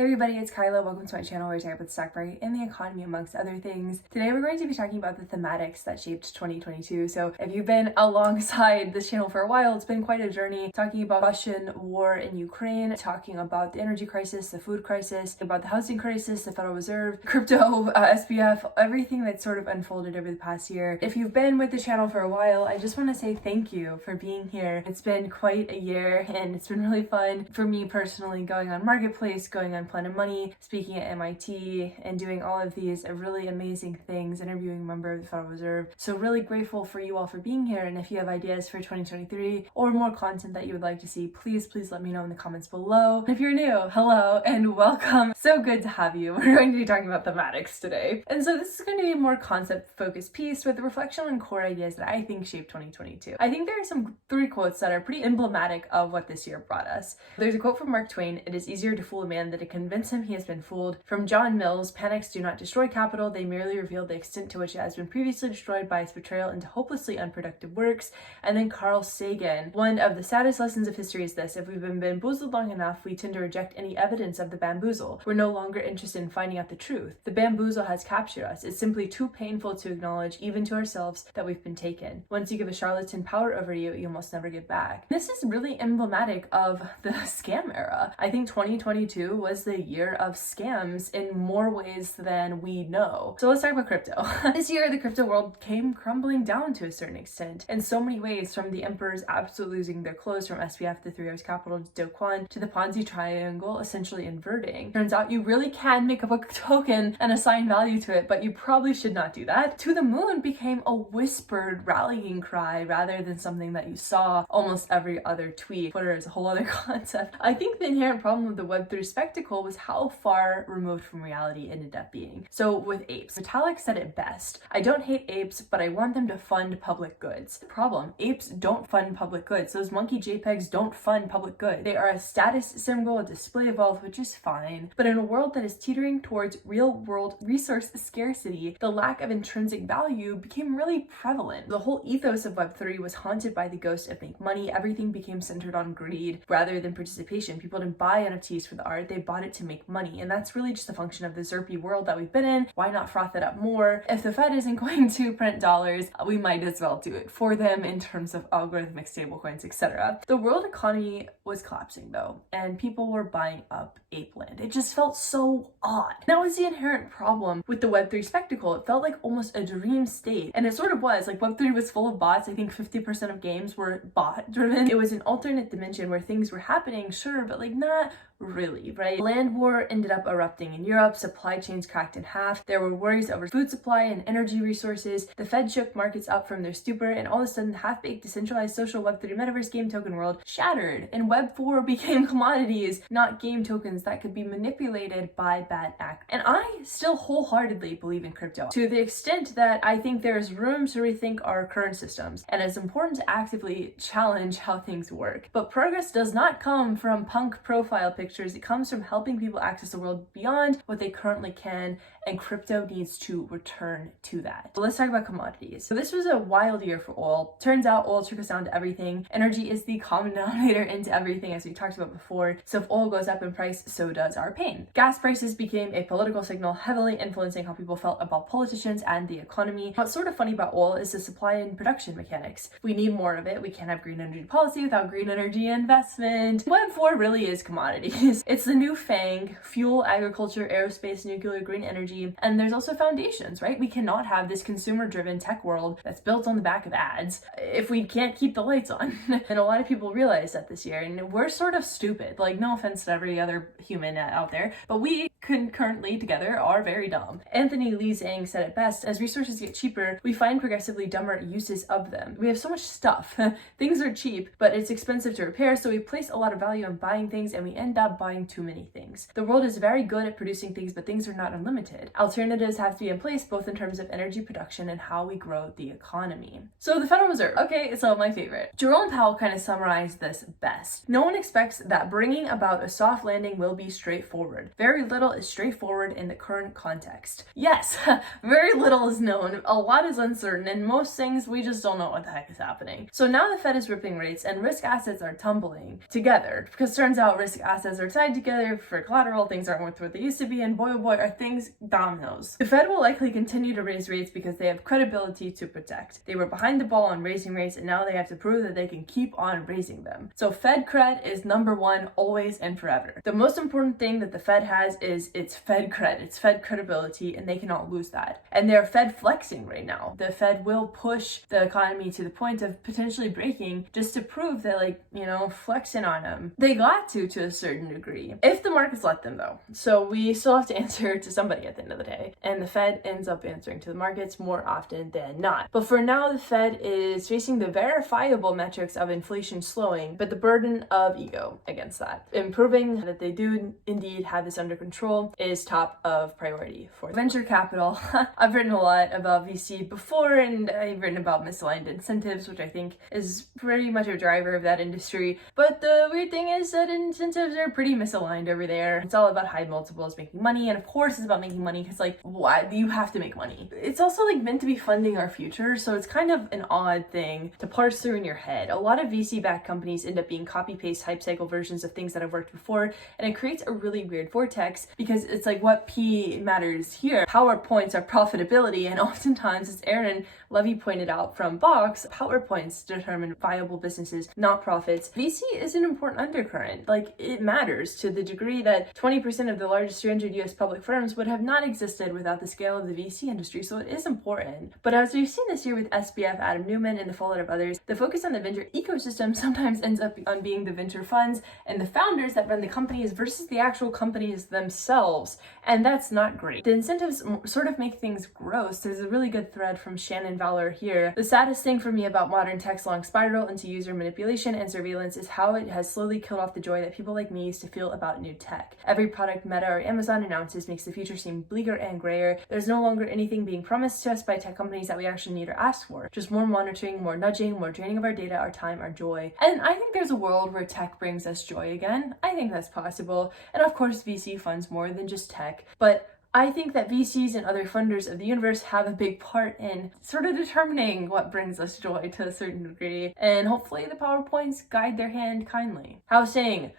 Hey everybody, it's Kyla. Welcome to my channel where I talk about the stock market and the economy amongst other things. Today we're going to be talking about the thematics that shaped 2022. So if you've been alongside this channel for a while, it's been quite a journey talking about Russian war in Ukraine, talking about the energy crisis, the food crisis, about the housing crisis, the Federal Reserve, crypto, SPF, everything that's sort of unfolded over the past year. If you've been with the channel for a while, I just want to say thank you for being here. It's been quite a year and it's been really fun for me personally, going on Marketplace, going on Planet Money, speaking at MIT, and doing all of these really amazing things, interviewing a member of the Federal Reserve. So really grateful for you all for being here, and if you have ideas for 2023 or more content that you would like to see, please let me know in the comments below. If you're new, hello and welcome. So good to have you. We're going to be talking about thematics today. And so this is going to be a more concept-focused piece with a reflection on core ideas that I think shaped 2022. I think there are three quotes that are pretty emblematic of what this year brought us. There's a quote from Mark Twain: "It is easier to fool a man than to convince him he has been fooled." From John Mills: "Panics do not destroy capital, they merely reveal the extent to which it has been previously destroyed by its betrayal into hopelessly unproductive works." And then Carl Sagan: "One of the saddest lessons of history is this: if we've been bamboozled long enough, we tend to reject any evidence of the bamboozle. We're no longer interested in finding out the truth. The bamboozle has captured us. It's simply too painful to acknowledge, even to ourselves, that we've been taken. Once you give a charlatan power over you, you almost never get back." This is really emblematic of the scam era. I think 2022 was the year of scams in more ways than we know. So let's talk about crypto. This year, the crypto world came crumbling down to a certain extent in so many ways, from the emperors absolutely losing their clothes, from SPF, the Three Arrows Capital, to Do Kwon, to the Ponzi triangle essentially inverting. Turns out you really can make up a token and assign value to it, but you probably should not do that. To the moon became a whispered rallying cry rather than something that you saw almost every other tweet. Twitter is a whole other concept. I think the inherent problem with the Web3 spectacle was how far removed from reality it ended up being. So with apes, Vitalik said it best: "I don't hate apes, but I want them to fund public goods." The problem: apes don't fund public goods. Those monkey JPEGs don't fund public good. They are a status symbol, a display of wealth, which is fine. But in a world that is teetering towards real world resource scarcity, the lack of intrinsic value became really prevalent. The whole ethos of Web3 was haunted by the ghost of make money. Everything became centered on greed rather than participation. People didn't buy NFTs for the art, they bought it to make money. And that's really just a function of the ZERPy world that we've been in. Why not froth it up more? If the Fed isn't going to print dollars, we might as well do it for them in terms of algorithmic stablecoins, etc. The world economy was collapsing though, and people were buying up ape land. It just felt so odd. That was the inherent problem with the Web3 spectacle. It felt like almost a dream state, and it sort of was. Like, Web3 was full of bots. I think 50% of games were bot driven. It was an alternate dimension where things were happening, sure, but like not really, right? Land war ended up erupting in Europe, supply chains cracked in half, there were worries over food supply and energy resources, the Fed shook markets up from their stupor, and all of a sudden the half-baked decentralized social Web3 metaverse game token world shattered, and Web4 became commodities, not game tokens that could be manipulated by bad actors. And I still wholeheartedly believe in crypto, to the extent that I think there's room to rethink our current systems, and it's important to actively challenge how things work. But progress does not come from punk profile pictures. It comes from helping people access the world beyond what they currently can, and crypto needs to return to that. So let's talk about commodities. So this was a wild year for oil. Turns out oil trickles down to everything. Energy is the common denominator into everything, as we talked about before. So if oil goes up in price, so does our pain. Gas prices became a political signal, heavily influencing how people felt about politicians and the economy. What's sort of funny about oil is the supply and production mechanics. We need more of it. We can't have green energy policy without green energy investment. Web4 really is commodities. It's the new FANG: fuel, agriculture, aerospace, nuclear, green energy. And there's also foundations, right? We cannot have this consumer-driven tech world that's built on the back of ads if we can't keep the lights on. And a lot of people realized that this year, and we're sort of stupid. Like, no offense to every other human out there, but we concurrently together are very dumb. Anthony Lee Zhang said it best: "As resources get cheaper, we find progressively dumber uses of them. We have so much stuff. Things are cheap, but it's expensive to repair, so we place a lot of value on buying things, and we end up buying too many things. The world is very good at producing things, but things are not unlimited. Alternatives have to be in place, both in terms of energy production and how we grow the economy." So the Federal Reserve. Okay, so my favorite. Jerome Powell kind of summarized this best: "No one expects that bringing about a soft landing will be straightforward. Very little is straightforward in the current context." Yes, very little is known, a lot is uncertain, and most things we just don't know what the heck is happening. So now the Fed is ripping rates and risk assets are tumbling together, because turns out risk assets are tied together for collateral, things aren't worth what they used to be, and boy oh boy are things dominoes. The Fed will likely continue to raise rates because they have credibility to protect. They were behind the ball on raising rates, and now they have to prove that they can keep on raising them. So Fed cred is number one, always and forever. The most important thing that the Fed has is its Fed cred, its Fed credibility, and they cannot lose that. And they're Fed flexing right now. The Fed will push the economy to the point of potentially breaking just to prove that, like, you know, flexing on them. They got to a certain degree. If the markets let them, though. So we still have to answer to somebody at the end of the day. And the Fed ends up answering to the markets more often than not. But for now, the Fed is facing the verifiable metrics of inflation slowing, but the burden of ego against that. Improving that they do indeed have this under control is top of priority for venture capital. I've written a lot about VC before, and I've written about misaligned incentives, which I think is pretty much a driver of that industry. But the weird thing is that incentives are pretty misaligned over there. It's all about high multiples making money, and of course it's about making money because, like, why do you have to make money? It's also like meant to be funding our future, so it's kind of an odd thing to parse through in your head. A lot of VC-backed companies end up being copy-paste hype cycle versions of things that have worked before, and it creates a really weird vortex because it's like what P matters here. PowerPoints are profitability, and oftentimes, as Aaron Levy pointed out from Box, PowerPoints determine viable businesses, not profits. VC is an important undercurrent. Like, it matters to the degree that 20% of the largest 300 US public firms would have not existed without the scale of the VC industry, so it is important. But as we've seen this year with SBF, Adam Newman, and the fallout of others, the focus on the venture ecosystem sometimes ends up on being the venture funds and the founders that run the companies versus the actual companies themselves, and that's not great. The incentives sort of make things gross. There's a really good thread from Shannon Valor here. The saddest thing for me about modern tech's long spiral into user manipulation and surveillance is how it has slowly killed off the joy that people like me used to feel about new tech. Every product Meta or Amazon announces makes the future seem bleaker and grayer. There's no longer anything being promised to us by tech companies that we actually need or ask for. Just more monitoring, more nudging, more draining of our data, our time, our joy. And I think there's a world where tech brings us joy again. I think that's possible. And of course, VC funds more than just tech. But I think that VCs and other funders of the universe have a big part in sort of determining what brings us joy to a certain degree, and hopefully the PowerPoints guide their hand kindly. Housing.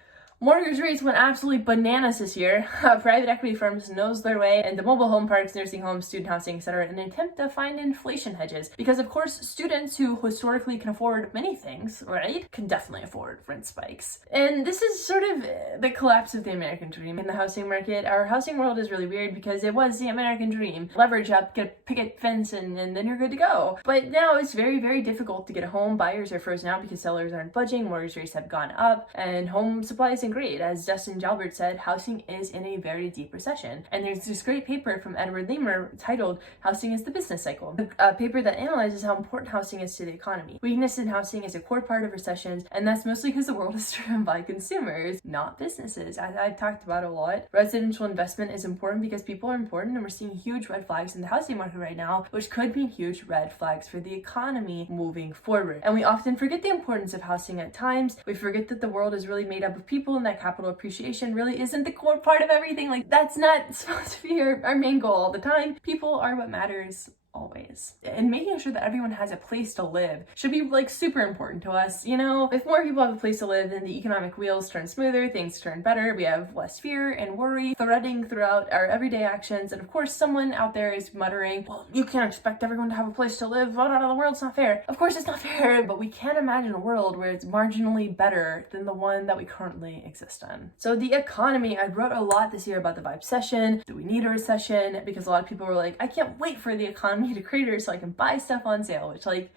Mortgage rates went absolutely bananas this year. Private equity firms nose their way into mobile home parks, nursing homes, student housing, etc. in an attempt to find inflation hedges. Because of course, students who historically can afford many things, right, can definitely afford rent spikes. And this is sort of the collapse of the American dream in the housing market. Our housing world is really weird because it was the American dream. Leverage up, get a picket fence, and then you're good to go. But now it's very, very difficult to get a home. Buyers are frozen out because sellers aren't budging, mortgage rates have gone up, and home supplies great. As Justin Jalbert said, housing is in a very deep recession. And there's this great paper from Edward Lemur titled Housing is the Business Cycle, a paper that analyzes how important housing is to the economy. Weakness in housing is a core part of recessions, and that's mostly because the world is driven by consumers, not businesses. As I've talked about a lot, residential investment is important because people are important, and we're seeing huge red flags in the housing market right now, which could mean huge red flags for the economy moving forward. And we often forget the importance of housing at times. We forget that the world is really made up of people, and that capital appreciation really isn't the core part of everything. Like, that's not supposed to be our main goal all the time. People are what matters always. And making sure that everyone has a place to live should be like super important to us. You know, if more people have a place to live, then the economic wheels turn smoother, things turn better, we have less fear and worry threading throughout our everyday actions. And of course, someone out there is muttering, well, you can't expect everyone to have a place to live. The world's not fair. Of course it's not fair, but we can imagine a world where it's marginally better than the one that we currently exist in. So the economy, I wrote a lot this year about the vibe session. Do we need a recession? Because a lot of people were like, I can't wait for the economy to crater so I can buy stuff on sale, which, like,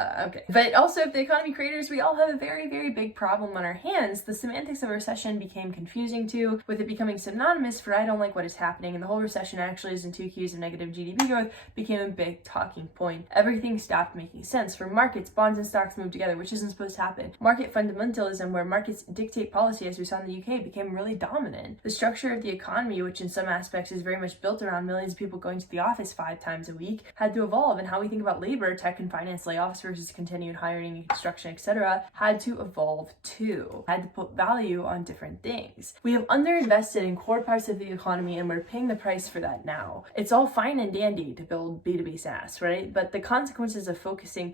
okay. But also, if the economy craters, we all have a very, very big problem on our hands. The semantics of a recession became confusing too, with it becoming synonymous for I don't like what is happening, and the whole recession actually is in 2 Qs of negative GDP growth became a big talking point. Everything stopped making sense. For markets, bonds and stocks moved together, which isn't supposed to happen. Market fundamentalism, where markets dictate policy, as we saw in the UK, became really dominant. The structure of the economy, which in some aspects is very much built around millions of people going to the office 5 times a week, had to evolve, and how we think about labor, tech, and finance layoffs layoffs versus continued hiring and construction, etc., had to evolve too, had to put value on different things. We have underinvested in core parts of the economy and we're paying the price for that now. It's all fine and dandy to build B2B SaaS, right? But the consequences of focusing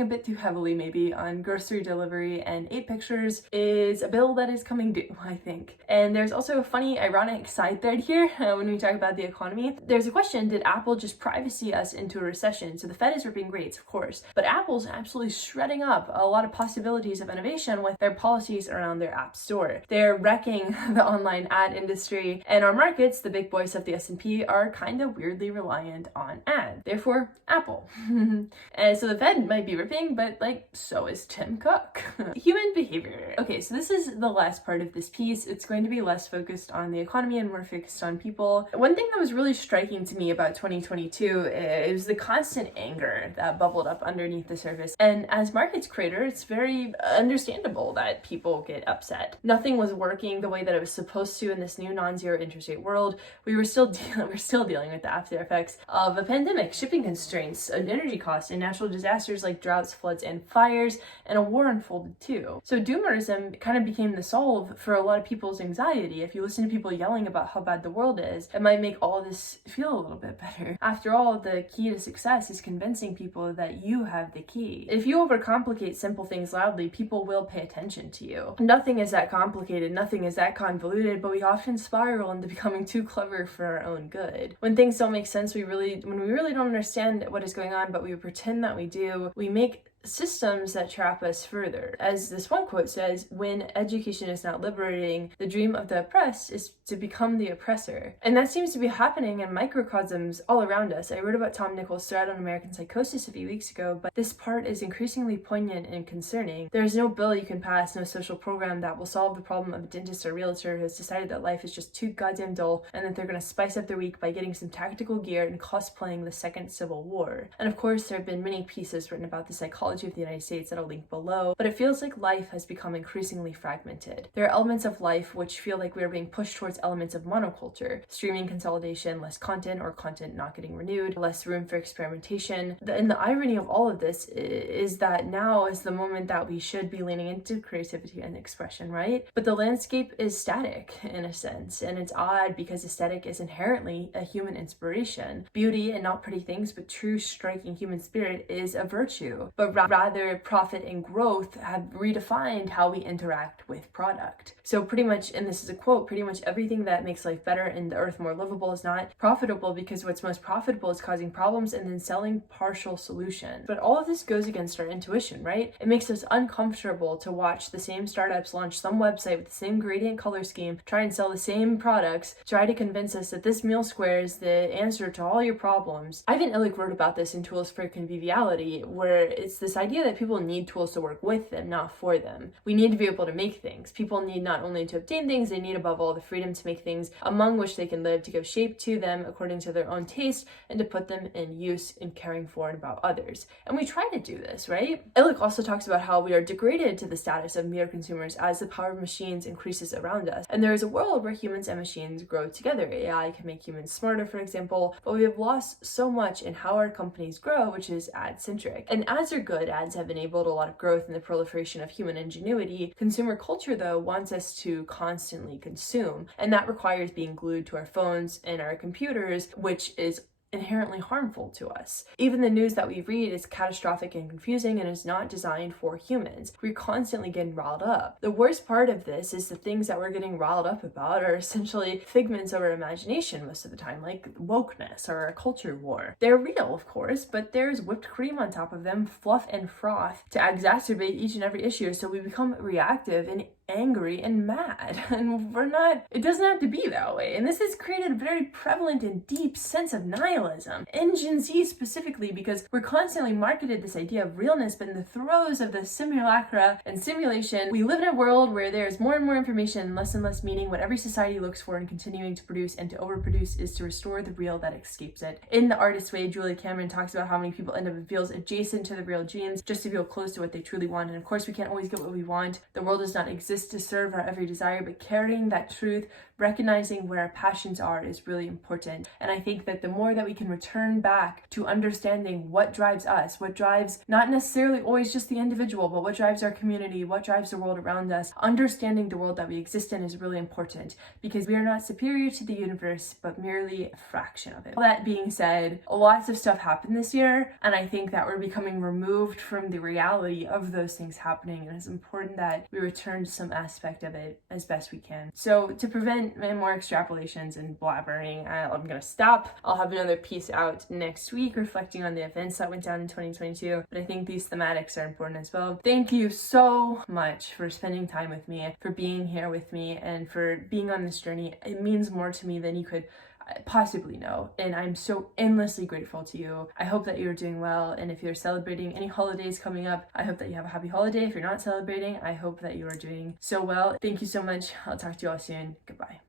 a bit too heavily maybe on grocery delivery and 8 pictures is a bill that is coming due, I think. And there's also a funny, ironic side thread here when we talk about the economy. There's a question, did Apple just privacy us into a recession? So the Fed is ripping rates, of course, but Apple's absolutely shredding up a lot of possibilities of innovation with their policies around their app store. They're wrecking the online ad industry, and our markets, the big boys of the S&P, are kind of weirdly reliant on ad. Therefore, Apple. And so the Fed might be ripping, but so is Tim Cook. Human behavior. Okay, so this is the last part of this piece. It's going to be less focused on the economy and more focused on people. One thing that was really striking to me about 2022 is the constant anger that bubbled up underneath the surface. And as markets creator, it's very understandable that people get upset. Nothing was working the way that it was supposed to in this new non-zero interest rate world. We're still dealing with the after effects of a pandemic, shipping constraints, energy costs, and natural disasters like droughts, floods, and fires, and a war unfolded too. So doomerism kind of became the solve for a lot of people's anxiety. If you listen to people yelling about how bad the world is, it might make all this feel a little bit better. After all, the key to success is convincing people that you have the key. If you overcomplicate simple things loudly, people will pay attention to you. Nothing is that complicated, nothing is that convoluted, but we often spiral into becoming too clever for our own good. When things don't make sense, when we really don't understand what is going on, but we pretend that we do, we make systems that trap us further. As this one quote says, when education is not liberating, the dream of the oppressed is to become the oppressor. And that seems to be happening in microcosms all around us. I wrote about Tom Nichols' thread on American psychosis a few weeks ago, but this part is increasingly poignant and concerning. There is no bill you can pass, no social program that will solve the problem of a dentist or realtor who has decided that life is just too goddamn dull and that they're going to spice up their week by getting some tactical gear and cosplaying the Second Civil War. And of course, there have been many pieces written about the psychology of the United States that I'll link below, but it feels like life has become increasingly fragmented. There are elements of life which feel like we are being pushed towards elements of monoculture, streaming consolidation, less content or content not getting renewed, less room for experimentation. And the irony of all of this is that now is the moment that we should be leaning into creativity and expression, right? But the landscape is static in a sense, and it's odd because aesthetic is inherently a human inspiration. Beauty, and not pretty things, but true striking human spirit, is a virtue, but rather profit and growth have redefined how we interact with product. So pretty much, and this is a quote, pretty much everything that makes life better and the earth more livable is not profitable, because what's most profitable is causing problems and then selling partial solutions. But all of this goes against our intuition, right? It makes us uncomfortable to watch the same startups launch some website with the same gradient color scheme, try and sell the same products, try to convince us that this meal square is the answer to all your problems. Ivan Illich wrote about this in Tools for Conviviality, where it's this idea that people need tools to work with them, not for them. We need to be able to make things. People need not only to obtain things, they need above all the freedom to make things among which they can live, to give shape to them according to their own taste, and to put them in use in caring for and about others. And we try to do this, right? Illich also talks about how we are degraded to the status of mere consumers as the power of machines increases around us. And there is a world where humans and machines grow together. AI can make humans smarter, for example, but we have lost so much in how our companies grow, which is ad-centric. And ads are good. Ads have enabled a lot of growth in the proliferation of human ingenuity. Consumer culture, though, wants us to constantly consume, and that requires being glued to our phones and our computers, which is inherently harmful to us. Even the news that we read is catastrophic and confusing and is not designed for humans. We're constantly getting riled up. The worst part of this is the things that we're getting riled up about are essentially figments of our imagination most of the time, like wokeness or a culture war. They're real, of course, but there's whipped cream on top of them, fluff and froth to exacerbate each and every issue, so we become reactive and angry and mad, and it doesn't have to be that way. And this has created a very prevalent and deep sense of nihilism in Gen Z specifically, because we're constantly marketed this idea of realness, but in the throes of the simulacra and simulation, we live in a world where there's more and more information and less meaning. What every society looks for in continuing to produce and to overproduce is to restore the real that escapes it. In The Artist's Way, Julia Cameron talks about how many people end up in fields adjacent to the real dreams just to feel close to what they truly want. And of course, we can't always get what we want. The world does not exist exist to serve our every desire, but carrying that truth, recognizing where our passions are is really important. And I think that the more that we can return back to understanding what drives us, what drives not necessarily always just the individual, but what drives our community, what drives the world around us, understanding the world that we exist in is really important, because we are not superior to the universe, but merely a fraction of it. All that being said, lots of stuff happened this year, and I think that we're becoming removed from the reality of those things happening, and it's important that we return to some aspect of it as best we can. So to prevent more extrapolations and blabbering, I'm gonna stop. I'll have another piece out next week reflecting on the events that went down in 2022, but I think these thematics are important as well. Thank you so much for spending time with me, for being here with me, and for being on this journey. It means more to me than you could possibly know, and I'm so endlessly grateful to you. I hope that you're doing well, and if you're celebrating any holidays coming up, I hope that you have a happy holiday. If you're not celebrating, I hope that you are doing so well. Thank you so much. I'll talk to you all soon. Goodbye.